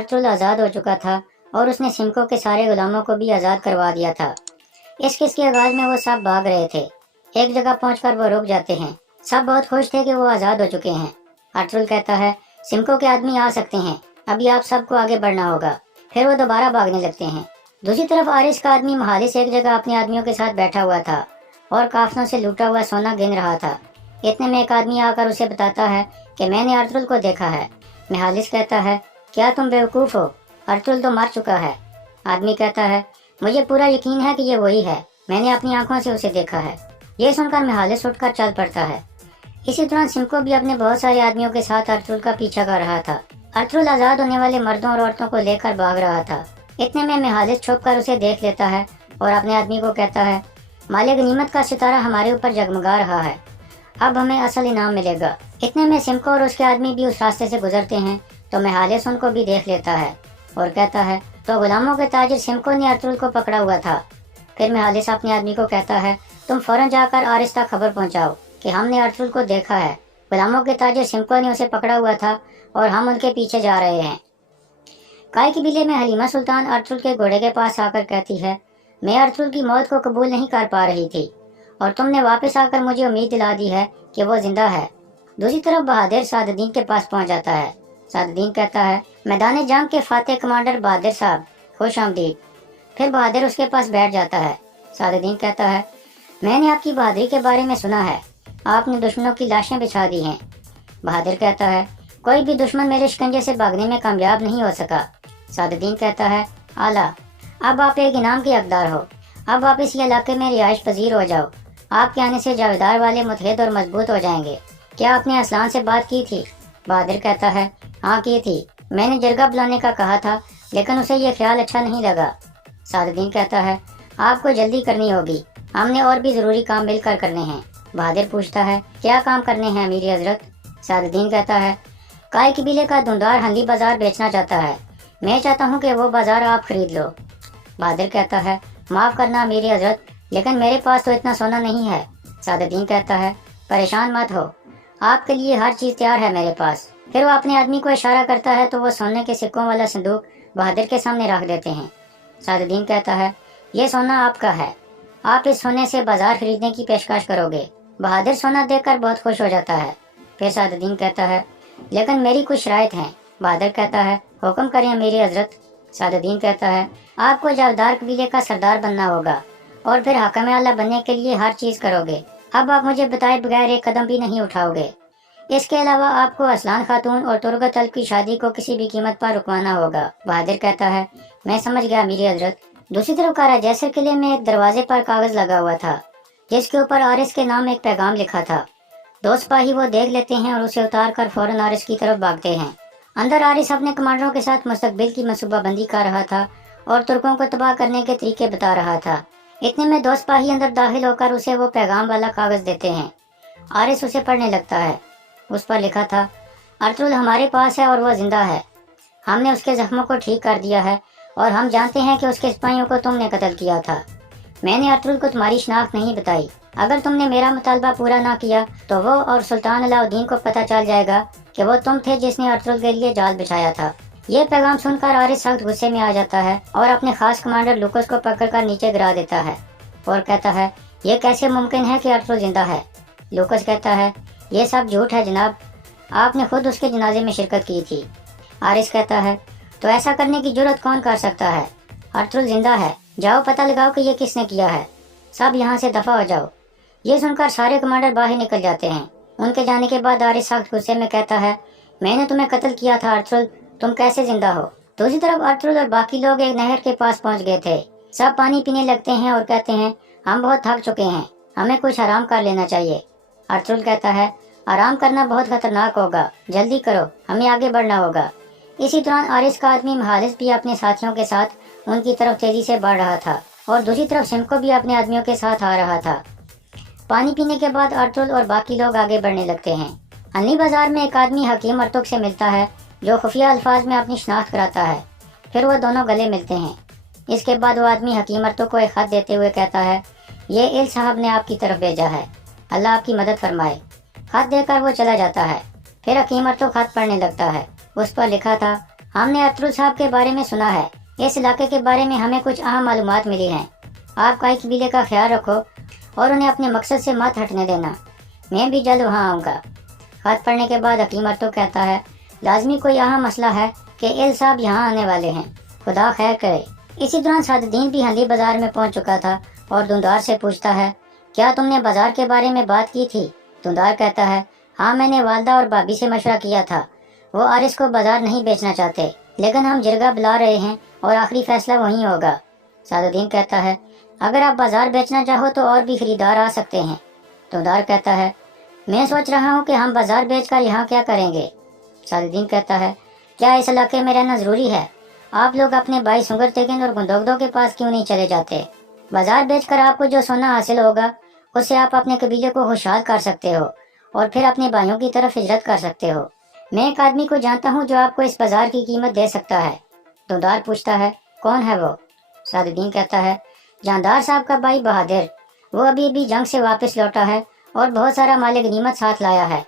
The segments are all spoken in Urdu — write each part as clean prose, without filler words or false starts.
ارطغرل آزاد ہو چکا تھا اور اس نے سمکو کے سارے غلاموں کو بھی آزاد کروا دیا تھا۔ اس قصے کے آغاز میں وہ سب بھاگ رہے تھے۔ ایک جگہ پہنچ کر وہ رک جاتے ہیں۔ سب بہت خوش تھے کہ وہ آزاد ہو چکے ہیں۔ ارطغرل کہتا ہے سمکو کے آدمی آ سکتے ہیں، ابھی آپ سب کو آگے بڑھنا ہوگا۔ پھر وہ دوبارہ بھاگنے لگتے ہیں۔ دوسری طرف آرس کا آدمی مہالس ایک جگہ اپنے آدمیوں کے ساتھ بیٹھا ہوا تھا اور کافلوں سے لوٹا ہوا سونا گن رہا تھا۔ اتنے میں ایک آدمی آ کر اسے بتاتا ہے کہ میں نے ارطغرل کو دیکھا ہے۔ مہالس کہتا ہے کیا تم بیوقوف ہو؟ ارطغرل تو مر چکا ہے۔ آدمی کہتا ہے مجھے پورا یقین ہے کہ یہ وہی ہے، میں نے اپنی آنکھوں سے اسے دیکھا ہے۔ یہ سن کر مہالس اٹھ کر چل پڑتا ہے۔ اسی دوران سمکو بھی اپنے بہت سارے آدمیوں کے ساتھ ارطغرل کا پیچھا کر رہا تھا۔ ارطغرل آزاد ہونے والے مردوں اور عورتوں کو لے کر بھاگ رہا تھا۔ اتنے میں مہالس چھپ کر اسے دیکھ لیتا ہے اور اپنے آدمی کو کہتا ہے مال غنیمت کا ستارہ ہمارے اوپر جگمگا رہا ہے، اب ہمیں اصل انعام ملے گا۔ اتنے میں سمکو اور اس کے آدمی بھی اس راستے سے گزرتے ہیں تو مہالس ان کو بھی دیکھ لیتا ہے اور کہتا ہے تو غلاموں کے تاجر سمکو نے ارطغرل کو پکڑا ہوا تھا۔ پھر مہالس اپنے آدمی کو کہتا ہے تم فوراً جا کر آرس تک خبر پہنچاؤ کہ ہم نے ارطغرل کو دیکھا ہے، غلاموں کے تاجر سمکو نے اسے پکڑا ہوا تھا اور ہم ان کے پیچھے جا رہے ہیں۔ کائی قبیلے میں حلیمہ سلطان ارطغرل کے گھوڑے کے پاس آ کر کہتی ہے میں ارطغرل کی موت کو قبول نہیں کر پا رہی تھی اور تم نے واپس آ کر مجھے امید دلا دی ہے کہ وہ زندہ ہے۔ دوسری طرف بہادر سعد الدین کے پاس پہنچ جاتا ہے۔ سعد الدین کہتا ہے میدان جنگ کے فاتح کمانڈر بہادر صاحب خوش آمدید۔ پھر بہادر اس کے پاس بیٹھ جاتا ہے۔ سعد الدین کہتا ہے میں نے آپ کی بہادری کے بارے میں سنا ہے، آپ نے دشمنوں کی لاشیں بچھا دی ہیں۔ بہادر کہتا ہے کوئی بھی دشمن میرے شکنجے سے بھاگنے میں کامیاب نہیں ہو سکا۔ سعد الدین کہتا ہے اعلیٰ، اب آپ ایک انعام کے حقدار ہو، اب آپ اسی علاقے میں رہائش پذیر ہو جاؤ، آپ کے آنے سے جاویدار والے متحد اور مضبوط ہو جائیں گے۔ کیا آپ نے اسلان سے بات کی تھی؟ بہادر کہتا ہے ہاں کی تھی، میں نے جرگہ بلانے کا کہا تھا لیکن اسے یہ خیال اچھا نہیں لگا۔ سعد الدین کہتا ہے آپ کو جلدی کرنی ہوگی، ہم نے اور بھی ضروری کام مل کر کرنے ہیں۔ بہادر پوچھتا ہے کیا کام کرنے ہیں امیر حضرت؟ سعد الدین کہتا ہے کائی قبیلے کا دھندار ہنلی بازار بیچنا چاہتا ہے، میں چاہتا ہوں کہ وہ بازار آپ خرید لو۔ بہادر کہتا ہے معاف کرنا امیر حضرت، لیکن میرے پاس تو اتنا سونا نہیں ہے۔ سعد الدین کہتا ہے پریشان مت ہو، آپ کے لیے ہر چیز تیار ہے میرے پاس۔ پھر وہ اپنے آدمی کو اشارہ کرتا ہے تو وہ سونے کے سکوں والا صندوق بہادر کے سامنے رکھ دیتے ہیں۔ سعد الدین کہتا ہے یہ سونا آپ کا ہے، آپ اس سونے سے بازار خریدنے کی پیشکش کرو گے۔ بہادر سونا دیکھ کر بہت خوش ہو جاتا ہے۔ پھر سعد الدین کہتا ہے لیکن میری کچھ شرائط ہیں۔ بہادر کہتا ہے حکم کریں امیر حضرت۔ سعد الدین کہتا ہے آپ کو جاودار قبیلے کا سردار بننا ہوگا اور پھر حاکم اعلیٰ بننے کے لیے ہر چیز کرو گے، اب آپ مجھے بتائے بغیر ایک قدم بھی نہیں اٹھاؤ گے۔ اس کے علاوہ آپ کو اسلان خاتون اور ترگت الب کی شادی کو کسی بھی قیمت پر رکوانا ہوگا۔ بہادر کہتا ہے میں سمجھ گیا امیر حضرت۔ دوسری طرف کارا جیسر قلعے میں ایک دروازے پر کاغذ لگا ہوا تھا جس کے اوپر آرس کے نام ایک پیغام لکھا تھا۔ دو سپاہی وہ دیکھ لیتے ہیں اور اسے اتار کر فوراً آرس کی طرف بھاگتے ہیں۔ اندر آرس اپنے کمانڈروں کے ساتھ مستقبل کی منصوبہ بندی کر رہا تھا اور ترکوں کو تباہ کرنے کے طریقے بتا رہا تھا۔ اتنے میں دو سپاہی اندر داخل ہو کر اسے وہ پیغام والا کاغذ دیتے ہیں۔ آرس اسے پڑھنے لگتا ہے۔ اس پر لکھا تھا ارطغرل ہمارے پاس ہے اور وہ زندہ ہے، ہم نے اس کے زخموں کو ٹھیک کر دیا ہے اور ہم جانتے ہیں کہ اس کے سپاہیوں کو تم نے قتل کیا تھا۔ میں نے ارطغرل کو تمہاری شناخت نہیں بتائی، اگر تم نے میرا مطالبہ پورا نہ کیا تو وہ اور سلطان علاء الدین کو پتہ چل جائے گا کہ وہ تم تھے جس نے ارطغرل کے لیے جال بچھایا تھا۔ یہ پیغام سن کر آرس سخت غصے میں آ جاتا ہے اور اپنے خاص کمانڈر لوکس کو پکڑ کر نیچے گرا دیتا ہے اور کہتا ہے یہ کیسے ممکن ہے کہ ارطغرل زندہ ہے؟ لوکس کہتا ہے یہ سب جھوٹ ہے جناب، آپ نے خود اس کے جنازے میں شرکت کی تھی۔ آرس کہتا ہے تو ایسا کرنے کی جرت کون کر سکتا ہے؟ ارطغرل زندہ ہے، جاؤ پتہ لگاؤ کہ یہ کس نے کیا ہے، سب یہاں سے دفع ہو جاؤ۔ یہ سن کر سارے کمانڈر باہر نکل جاتے ہیں۔ ان کے جانے کے بعد آرس سخت غصے میں کہتا ہے میں نے تمہیں قتل کیا تھا ارطغرل، تم کیسے زندہ ہو؟ دوسری طرف ارطغرل اور باقی لوگ ایک نہر کے پاس پہنچ گئے تھے۔ سب پانی پینے لگتے ہیں اور کہتے ہیں ہم بہت تھک چکے ہیں، ہمیں کچھ آرام کر لینا چاہیے۔ ارطغرل کہتا ہے آرام کرنا بہت خطرناک ہوگا، جلدی کرو، ہمیں آگے بڑھنا ہوگا۔ اسی دوران آرس کا آدمی مہالس بھی اپنے ساتھیوں کے ساتھ ان کی طرف تیزی سے بڑھ رہا تھا اور دوسری طرف سمکو بھی اپنے آدمیوں کے ساتھ آ رہا تھا۔ پانی پینے کے بعد ارطغرل اور باقی لوگ آگے بڑھنے لگتے ہیں۔ ہنلی بازار میں ایک آدمی حکیم ارطغرل سے ملتا ہے جو خفیہ الفاظ میں اپنی شناخت کراتا ہے، پھر وہ دونوں گلے ملتے ہیں۔ اس کے بعد وہ آدمی حکیم ارطغرل کو ایک خط دیتے ہوئے کہتا ہے یہ ایل صاحب نے آپ کی طرف بھیجا ہے، اللہ آپ کی مدد فرمائے۔ خط دے کر وہ چلا جاتا ہے۔ پھر حکیم ارطغرل خط پڑھنے لگتا ہے۔ اس پر لکھا تھا ہم نے ارطغرل صاحب کے بارے میں سنا ہے، اس علاقے کے بارے میں ہمیں کچھ اہم معلومات ملی ہیں۔ آپ کائی قبیلے کا خیال رکھو اور انہیں اپنے مقصد سے مت ہٹنے دینا، میں بھی جلد وہاں آؤں گا۔ خط پڑھنے کے بعد حکیم ارطغرل کہتا ہے، لازمی کوئی اہم مسئلہ ہے کہ ایل صاحب یہاں آنے والے ہیں، خدا خیر کرے۔ اسی دوران سعد الدین بھی ہنلی بازار میں پہنچ چکا تھا اور دھندار سے پوچھتا ہے، کیا تم نے بازار کے بارے میں بات کی تھی؟ دھندار کہتا ہے، ہاں میں نے والدہ اور بھابھی سے مشورہ کیا تھا، وہ آرس کو بازار نہیں بیچنا چاہتے، لیکن ہم جرگہ بلا رہے ہیں اور آخری فیصلہ وہیں ہوگا۔ سعد الدین کہتا ہے، اگر آپ بازار بیچنا چاہو تو اور بھی خریدار آ سکتے ہیں۔ دھندار کہتا ہے، میں سوچ رہا ہوں کہ ہم بازار بیچ کر یہاں کیا کریں گے؟ سعد الدین کہتا ہے، کیا اس علاقے میں رہنا ضروری ہے؟ آپ لوگ اپنے بھائی سنگر تیگن اور گندوگدو کے پاس کیوں نہیں چلے جاتے؟ بازار بیچ کر آپ کو جو سونا حاصل ہوگا اس سے آپ اپنے قبیلے کو خوشحال کر سکتے ہو اور پھر اپنے بھائیوں کی طرف ہجرت کر سکتے ہو۔ میں ایک آدمی کو جانتا ہوں جو آپ کو اس بازار کی قیمت دے سکتا ہے۔ دھندار پوچھتا ہے، کون ہے وہ؟ سعد الدین کہتا ہے، جاندار صاحب کا بھائی بہادر، وہ ابھی جنگ سے واپس لوٹا ہے اور بہت سارا مال غنیمت ساتھ لایا ہے،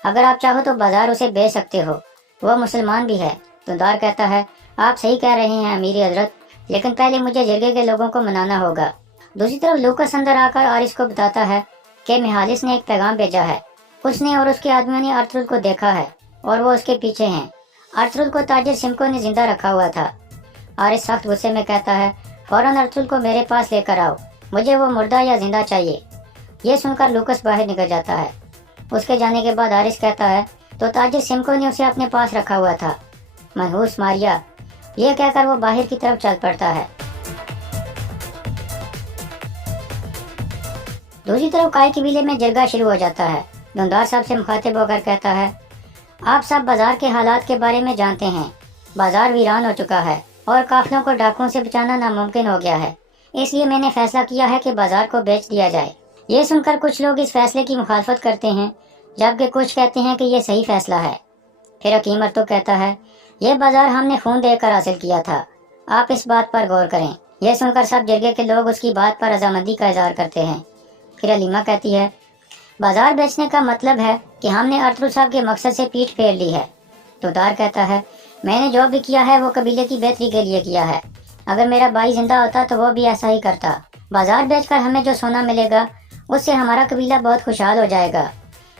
اگر آپ چاہو تو بازار اسے بیچ سکتے ہو، وہ مسلمان بھی ہے۔ دھندار کہتا ہے، آپ صحیح کہہ رہے ہیں امیر حضرت، لیکن پہلے مجھے جرگے کے لوگوں کو منانا ہوگا۔ دوسری طرف لوکس اندر آ کر آرس کو بتاتا ہے کہ مہالس نے ایک پیغام بھیجا ہے، اس نے اور اس کے آدمیوں نے ارطغرل کو دیکھا ہے اور وہ اس کے پیچھے ہیں۔ ارطغرل کو تاجر سمکو نے زندہ رکھا ہوا تھا۔ آرس سخت غصے میں کہتا ہے، فوراً ارطغرل کو میرے پاس لے کر آؤ، مجھے وہ مردہ یا زندہ چاہیے۔ یہ سن کر لوکس باہر نکل جاتا ہے۔ اس کے جانے کے بعد آرس کہتا ہے، تو تاجر سمکو نے اسے اپنے پاس رکھا ہوا تھا، منحوس ماریا۔ یہ کہہ کر وہ باہر کی طرف چل پڑتا ہے۔ دوسری طرف کائی قبیلے میں جرگہ شروع ہو جاتا ہے۔ دھندار صاحب سے مخاطب ہو کر کہتا ہے، آپ سب بازار کے حالات کے بارے میں جانتے ہیں، بازار ویران ہو چکا ہے اور قافلوں کو ڈاکوؤں سے بچانا ناممکن ہو گیا ہے، اس لیے میں نے فیصلہ کیا ہے کہ بازار کو بیچ دیا جائے۔ یہ سن کر کچھ لوگ اس فیصلے کی مخالفت کرتے ہیں، جبکہ کچھ کہتے ہیں کہ یہ صحیح فیصلہ ہے۔ پھر حکیم ارطغرل کہتا ہے، یہ بازار ہم نے خون دے کر حاصل کیا تھا، آپ اس بات پر غور کریں۔ یہ سن کر سب جرگے کے لوگ اس کی بات پر رضامندی کا اظہار کرتے ہیں۔ پھر حلیمہ کہتی ہے، بازار بیچنے کا مطلب ہے کہ ہم نے ارطغرل صاحب کے مقصد سے پیٹھ پھیر لی ہے۔ دھندار کہتا ہے، میں نے جو بھی کیا ہے وہ قبیلے کی بہتری کے لیے کیا ہے، اگر میرا بھائی زندہ ہوتا تو وہ بھی ایسا ہی کرتا۔ بازار بیچ کر ہمیں جو سونا ملے گا اس سے ہمارا قبیلہ بہت خوشحال ہو جائے گا۔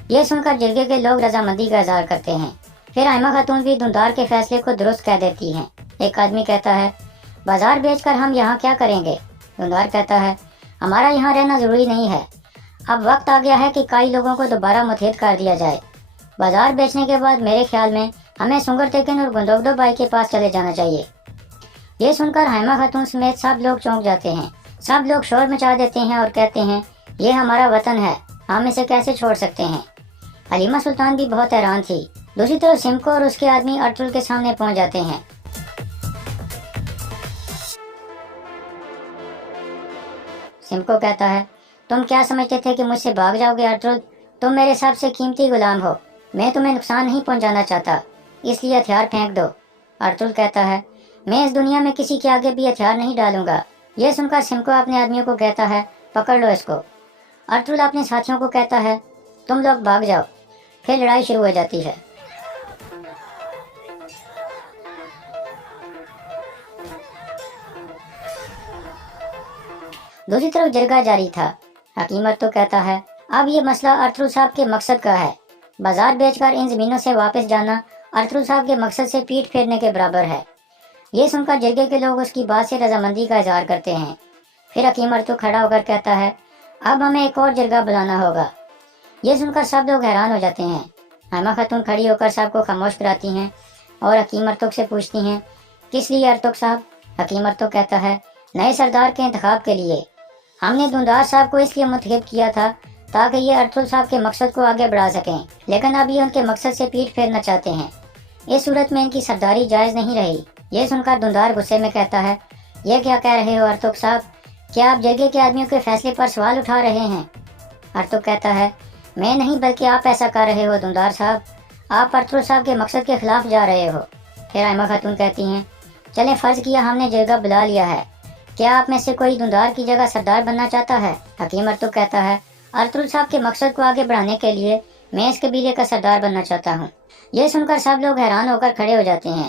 یہ سن کر جرگے کے لوگ رضامندی کا اظہار کرتے ہیں۔ پھر آئمہ خاتون بھی دھندار کے فیصلے کو درست کہہ دیتی ہیں۔ ایک آدمی کہتا ہے، بازار بیچ کر ہم یہاں کیا کریں گے؟ دھندار کہتا ہے، ہمارا یہاں رہنا ضروری نہیں ہے، اب وقت آ گیا ہے کہ کئی لوگوں کو دوبارہ متحد کر دیا جائے۔ بازار بیچنے کے بعد میرے خیال میں ہمیں سنگر تیکن اور گندوگدو بھائی کے پاس چلے جانا چاہیے۔ یہ سن کر حائمہ خاتون سمیت سب لوگ چونک جاتے ہیں۔ سب لوگ شور مچا دیتے ہیں اور کہتے ہیں، یہ ہمارا وطن ہے، ہم اسے کیسے چھوڑ سکتے ہیں؟ حلیمہ سلطان بھی بہت حیران تھی۔ دوسری طرف سمکو اور اس کے آدمی ارطغرل کے سامنے پہنچ جاتے ہیں۔ سمکو کہتا ہے، تم کیا سمجھتے تھے کہ مجھ سے بھاگ جاؤ گے ارطغرل؟ تم میرے سب سے قیمتی غلام ہو، میں تمہیں نقصان نہیں پہنچانا چاہتا، اس لیے ہتھیار پھینک دو۔ ارطغرل کہتا ہے، میں اس دنیا میں کسی کے آگے بھی ہتھیار نہیں ڈالوں گا۔ یہ سن کر سمکو اپنے آدمیوں کو کہتا ہے، پکڑ لو اس کو۔ ارطغرل اپنے ساتھیوں کو کہتا ہے، تم لوگ بھاگ جاؤ۔ پھر لڑائی شروع ہو جاتی ہے۔ دوسری طرف جرگہ جاری تھا۔ حکیم ارطغرل کہتا ہے، اب یہ مسئلہ ارطغرل صاحب کے مقصد کا ہے، بازار بیچ کر ان زمینوں سے واپس جانا ارطغرل صاحب کے مقصد سے پیٹ پھیرنے کے برابر ہے۔ یہ سن کر جرگے کے لوگ اس کی بات سے رضامندی کا اظہار کرتے ہیں۔ پھر حکیم ارطغرل کھڑا ہو کر کہتا ہے، اب ہمیں ایک اور جرگہ بلانا ہوگا۔ یہ سن کر سب لوگ حیران ہو جاتے ہیں۔ حائمہ خاتون کھڑی ہو کر سب کو خاموش کراتی ہیں اور حکیم ارطغرل سے پوچھتی ہیں، کس لیے ارطغرل صاحب؟ حکیم ارطغرل کہتا ہے، نئے سردار کے انتخاب کے لیے۔ ہم نے دھندار صاحب کو اس لیے منتخب کیا تھا تاکہ یہ ارطغرل صاحب کے مقصد کو آگے بڑھا سکیں، لیکن اب یہ ان کے مقصد سے پیٹ پھیرنا چاہتے ہیں، اس صورت میں ان کی سرداری جائز نہیں رہی۔ یہ سن کر دھندار غصے میں کہتا ہے، یہ کیا کہہ رہے ہو ارطغرل صاحب؟ کیا آپ جرگے کے آدمیوں کے فیصلے پر سوال اٹھا رہے ہیں؟ ارطغرل کہتا ہے، میں نہیں بلکہ آپ ایسا کر رہے ہو دھندار صاحب، آپ ارطغرل صاحب کے مقصد کے خلاف جا رہے ہو۔ پھر حائمہ خاتون کہتی ہیں، چلیں فرض کیا ہم نے جرگہ بلا لیا ہے، کیا آپ میں سے کوئی دھندار کی جگہ سردار بننا چاہتا ہے؟ حکیم ارطغرل کہتا ہے، ارطغرل صاحب کے مقصد کو آگے بڑھانے کے لیے میں اس قبیلے کا سردار بننا چاہتا ہوں۔ یہ سن کر سب لوگ حیران ہو کر کھڑے ہو جاتے ہیں۔